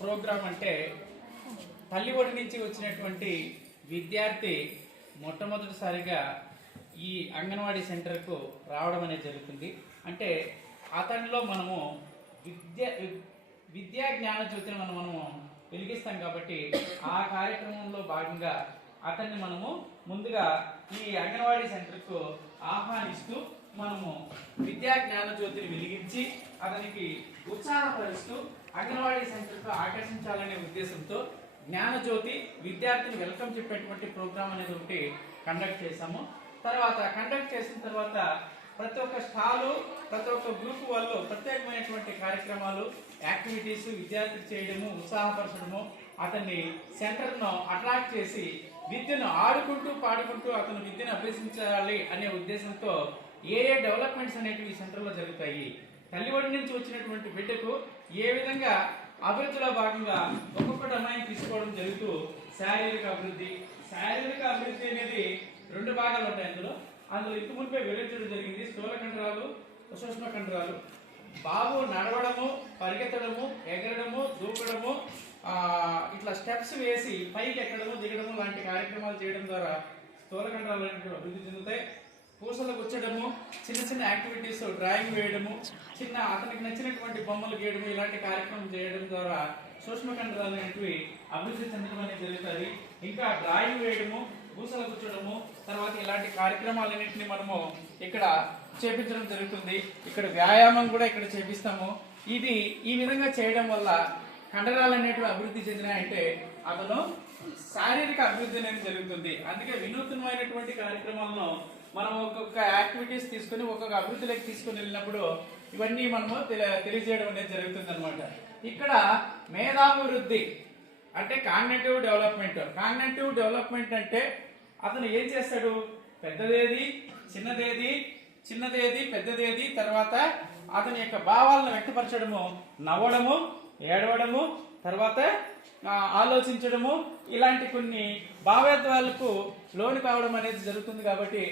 Programme అంటే తల్లి ఒడి నుంచి వచ్చినటువంటి విద్యార్థి మొట్టమొదటిసారిగా ఈ అంగన్వాడీ సెంటర్కు రావడం అనేది జరుగుతుంది. అంటే అతనిలో మనము విద్యా జ్ఞాన జ్యోతిని మనము వెలిగిస్తాం కాబట్టి ఆ కార్యక్రమంలో భాగంగా అతన్ని మనము ముందుగా ఈ అంగన్వాడీ సెంటర్కు ఆహ్వానిస్తూ మనము విద్యా జ్ఞాన జ్యోతిని వెలిగించి అతనికి ఉత్సాహపరుస్తూ అంగన్వాడీ సెంటర్కు ఆకర్షించాలనే ఉద్దేశంతో జ్ఞానజ్యోతి విద్యార్థిని వెల్కమ్ చెప్పేటువంటి ప్రోగ్రామ్ అనేది ఒకటి కండక్ట్ చేశాము. కండక్ట్ చేసిన తర్వాత ప్రతి ఒక్క స్టాలు ప్రతి ఒక్క గ్రూప్ వాళ్ళు ప్రత్యేకమైనటువంటి కార్యక్రమాలు యాక్టివిటీస్ విద్యార్థికి చేయడము ఉత్సాహపరచడము అతన్ని సెంటర్ను అట్రాక్ట్ చేసి విద్యను ఆడుకుంటూ పాడుకుంటూ అతను విద్యను అభ్యసించాలి అనే ఉద్దేశంతో ఏ డెవలప్మెంట్స్ అనేటివి ఈ సెంటర్లో జరుగుతాయి, తల్లిఒడి నుంచి వచ్చినటువంటి బిడ్డకు ఏ విధంగా అభివృద్ధిలో భాగంగా ఒక్కొక్క డొమైన్ తీసుకోవడం జరుగుతూ శారీరక అభివృద్ధి అనేది రెండు భాగాలు ఉంటాయి. అందులో ఇంత మునిపే వివరించడం జరిగింది. స్థూల కండరాలు సూక్ష్మ కండరాలు. బాబు నడవడము పరిగెత్తడము ఎగరడము దూకడము ఇట్లా స్టెప్స్ వేసి పైకి ఎక్కడము దిగడము లాంటి కార్యక్రమాలు చేయడం ద్వారా స్థూల కండరాలు అభివృద్ధి చెందుతాయి. పూసలు గుచ్చడము చిన్న చిన్న యాక్టివిటీస్ డ్రాయింగ్ వేయడము అతనికి నచ్చినటువంటి బొమ్మలు గీయడము ఇలాంటి కార్యక్రమం చేయడం ద్వారా సూక్ష్మ కండరాలు అనేటివి అభివృద్ధి చెందడం అనేది జరుగుతుంది. ఇంకా డ్రాయింగ్ వేయడము పూసలు గుచ్చడము తర్వాత ఇలాంటి కార్యక్రమాలన్నింటినీ మనము ఇక్కడ చేపించడం జరుగుతుంది. ఇక్కడ వ్యాయామం కూడా ఇక్కడ చేపిస్తాము. ఈ విధంగా చేయడం వల్ల కండరాలు అనేటివి అభివృద్ధి చెందినాయంటే అతను శారీరక అభివృద్ధి అనేది జరుగుతుంది. అందుకే వినూత్నమైనటువంటి కార్యక్రమాలను మనం ఒక్కొక్క యాక్టివిటీస్ తీసుకుని ఒక్కొక్క అభివృద్ధిలోకి తీసుకుని వెళ్ళినప్పుడు ఇవన్నీ మనము తెలియజేయడం అనేది జరుగుతుంది అనమాట. ఇక్కడ మేధాభివృద్ధి అంటే కాగ్నిటివ్ డెవలప్మెంట్ అంటే అతను ఏం చేస్తాడు, పెద్దదేది చిన్నదేది పెద్దదేది తర్వాత అతని యొక్క భావాలను వ్యక్తపరచడము, నవ్వడము ఏడవడము తర్వాత ఆలోచించడము ఇలాంటి కొన్ని భావోద్వేగాలకు లోను కావడం అనేది జరుగుతుంది. కాబట్టి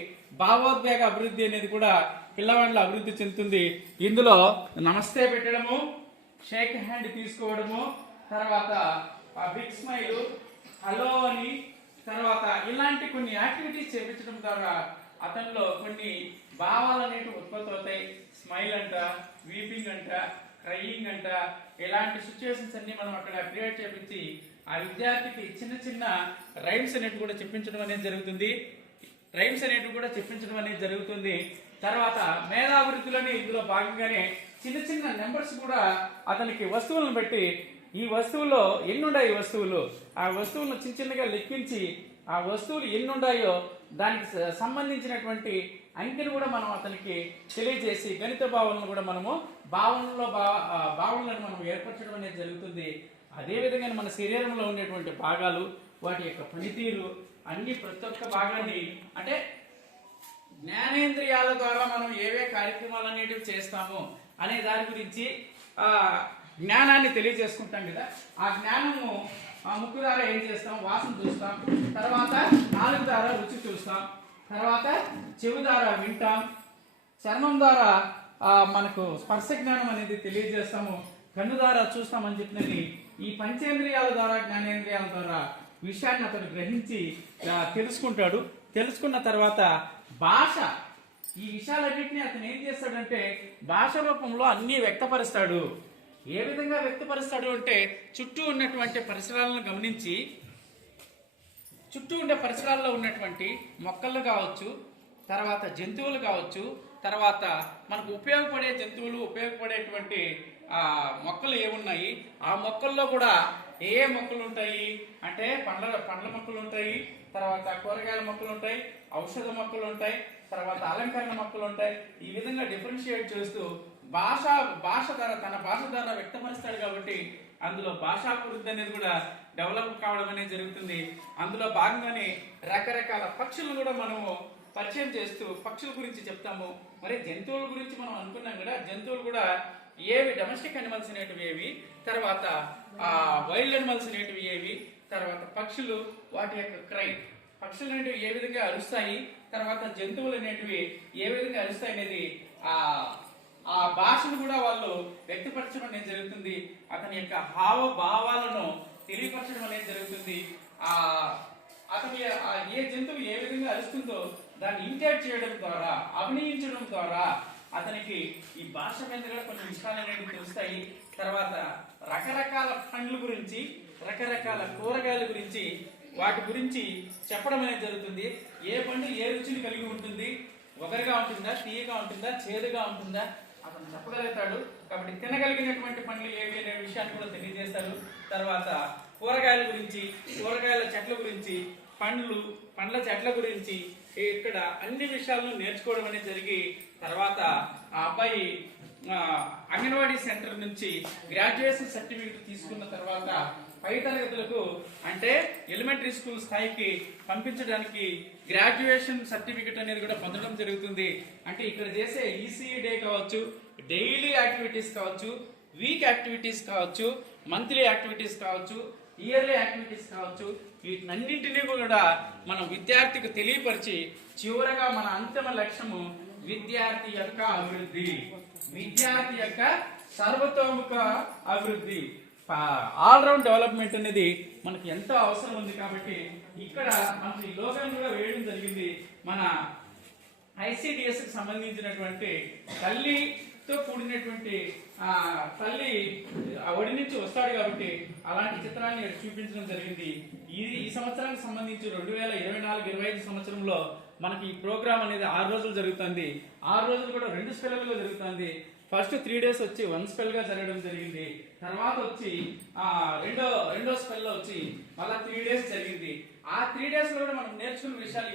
భావోద్వేగ అభివృద్ధి అనేది కూడా పిల్లవాళ్ళ అభివృద్ధి చెందుతుంది. ఇందులో నమస్తే పెట్టడము షేక్ హ్యాండ్ తీసుకోవడము తర్వాత బిగ్ స్మైల్ హలో అని తర్వాత ఇలాంటి కొన్ని యాక్టివిటీస్ చేయించడం ద్వారా అతనిలో కొన్ని భావాలు అనేవి ఉత్పత్తి అవుతాయి. స్మైల్ అంట వీపింగ్ అంట క్రయింగ్ అంట ఇలాంటి సిచ్యువేషన్స్ అన్ని మనం అక్కడ క్రియేట్ చేపించి ఆ విద్యార్థికి చిన్న చిన్న రైమ్స్ అనేవి కూడా చెప్పించడం అనేది జరుగుతుంది. తర్వాత మేధాభివృద్ధిలోని ఇందులో భాగంగానే చిన్న చిన్న నెంబర్స్ కూడా అతనికి వస్తువులను బట్టి ఈ వస్తువులో ఎన్నున్నాయి ఆ వస్తువులను చిన్న చిన్నగా లెక్కించి ఆ వస్తువులు ఎన్నున్నాయో దానికి సంబంధించినటువంటి అంకెను కూడా మనం అతనికి తెలియజేసి గణిత భావనలు కూడా మనము భావనలను మనం ఏర్పరచడం అనేది జరుగుతుంది. అదేవిధంగా మన శరీరంలో ఉండేటువంటి భాగాలు వాటి యొక్క పనితీరు అన్ని ప్రతి ఒక్క భాగాన్ని అంటే జ్ఞానేంద్రియాల ద్వారా మనం ఏవే కార్యక్రమాలు అనేటివి చేస్తాము అనే దాని గురించి జ్ఞానాన్ని తెలియజేసుకుంటాం కదా. ఆ జ్ఞానము ముక్కు ద్వారా ఏం చేస్తాం, వాసన చూస్తాం, తర్వాత నాలుగు ద్వారా రుచి చూస్తాం, తర్వాత చెవి ద్వారా వింటాం, చర్మం ద్వారా మనకు స్పర్శ జ్ఞానం అనేది తెలియజేస్తాము, కన్ను ద్వారా చూస్తామని చెప్పినది ఈ పంచేంద్రియాల ద్వారా జ్ఞానేంద్రియాల ద్వారా విషయాన్ని అతను గ్రహించి తెలుసుకుంటాడు. తెలుసుకున్న తర్వాత భాష ఈ విషయాలన్నింటినీ అతను ఏం చేస్తాడంటే భాష రూపంలో అన్నీ వ్యక్తపరుస్తాడు. ఏ విధంగా వ్యక్తపరుస్తాడు అంటే చుట్టూ ఉన్నటువంటి పరిసరాలను గమనించి చుట్టూ ఉండే పరిసరాల్లో ఉన్నటువంటి మొక్కలు కావచ్చు తర్వాత జంతువులు కావచ్చు తర్వాత మనకు ఉపయోగపడే జంతువులు ఉపయోగపడేటువంటి మొక్కలు ఏమున్నాయి ఆ మొక్కల్లో కూడా ఏ మొక్కలు ఉంటాయి అంటే పండ్ల మొక్కలు ఉంటాయి, తర్వాత కూరగాయల మొక్కలు ఉంటాయి, ఔషధ మొక్కలు ఉంటాయి, తర్వాత అలంకరణ మొక్కలు ఉంటాయి. ఈ విధంగా డిఫరెన్షియేట్ చేస్తూ భాష ద్వారా తన భాష ద్వారా వ్యక్తపరుస్తాడు. కాబట్టి అందులో భాషాభివృద్ధి అనేది కూడా డెవలప్ కావడం అనేది జరుగుతుంది. అందులో భాగంగానే రకరకాల పక్షులను కూడా మనము పరిచయం చేస్తూ పక్షుల గురించి చెప్తాము. మరి జంతువుల గురించి మనం అనుకున్నాం కదా, జంతువులు కూడా ఏవి డొమెస్టిక్ అనిమల్స్ అనేటివి ఏవి, తర్వాత వైల్డ్ అనిమల్స్ అనేటివి ఏవి, తర్వాత పక్షులు వాటి యొక్క క్రై పక్షులు అనేటివి ఏ విధంగా అరుస్తాయి, తర్వాత జంతువులు అనేటివి ఏ విధంగా అరుస్తాయి అనేది ఆ భాషను కూడా వాళ్ళు వ్యక్తపరచడం అనేది జరుగుతుంది. అతని యొక్క హావభావాలను తెలియపరచడం అనేది జరుగుతుంది. అతని ఏ జంతువు ఏ విధంగా అరుస్తుందో దాన్ని ఇమిటేట్ చేయడం ద్వారా, అభినయించడం ద్వారా అతనికి ఈ భాష మీద కూడా కొన్ని విషయాలు అనేవి తెలుస్తాయి. తర్వాత రకరకాల పండ్ల గురించి, రకరకాల కూరగాయల గురించి, వాటి గురించి చెప్పడం అనేది జరుగుతుంది. ఏ పండు ఏ రుచిని కలిగి ఉంటుంది, ఒగరుగా ఉంటుందా, తీయగా ఉంటుందా, చేదుగా ఉంటుందా, అతను చెప్పగలుగుతాడు. కాబట్టి తినగలిగినటువంటి పండ్లు ఏవి అనే విషయాన్ని కూడా తెలియజేస్తారు. తర్వాత కూరగాయల గురించి, కూరగాయల చెట్ల గురించి, పండ్ల చెట్ల గురించి ఇక్కడ అన్ని విషయాలను నేర్చుకోవడం అనేది జరిగి, తర్వాత ఆ అబ్బాయి అంగన్వాడీ సెంటర్ నుంచి గ్రాడ్యుయేషన్ సర్టిఫికెట్ తీసుకున్న తర్వాత పై తరగతులకు అంటే ఎలిమెంటరీ స్కూల్ స్థాయికి పంపించడానికి గ్రాడ్యుయేషన్ సర్టిఫికెట్ అనేది కూడా పొందడం జరుగుతుంది. అంటే ఇక్కడ చేసే ఈసీఈ డే కావచ్చు, డైలీ యాక్టివిటీస్ కావచ్చు, వీక్ యాక్టివిటీస్ కావచ్చు, మంత్లీ యాక్టివిటీస్ కావచ్చు, ఇయర్లీ యాక్టివిటీస్ కావచ్చు, వీటన్నింటినీ కూడా మనం విద్యార్థికి తెలియపరిచి చివరగా మన అంతిమ లక్ష్యము విద్యార్థి యొక్క అభివృద్ధి, విద్యార్థి యొక్క సర్వతోముఖ అభివృద్ధి, ఆల్రౌండ్ డెవలప్మెంట్ అనేది మనకి ఎంతో అవసరం ఉంది. కాబట్టి ఇక్కడ మనకి లోగన్ కూడా వేయడం జరిగింది. మన ICDS కి సంబంధించినటువంటి తల్లితో కూడినటువంటి తల్లి ఒడి నుంచి వస్తాడు కాబట్టి అలాంటి చిత్రాన్ని చూపించడం జరిగింది. ఈ సంవత్సరానికి సంబంధించి 2024-25 సంవత్సరంలో మనకి ఈ ప్రోగ్రామ్ అనేది 6 రోజులు జరుగుతుంది. 6 రోజులు కూడా 2 స్పెల్లుగా జరుగుతుంది. ఫస్ట్ 3 డేస్ వచ్చి 1 స్పెల్ గా జరగడం జరిగింది. తర్వాత వచ్చి రెండో స్పెల్ లో వచ్చి మళ్ళీ 3 డేస్ జరిగింది. ఆ 3 డేస్ లో కూడా మనం నేర్చుకున్న విషయాలు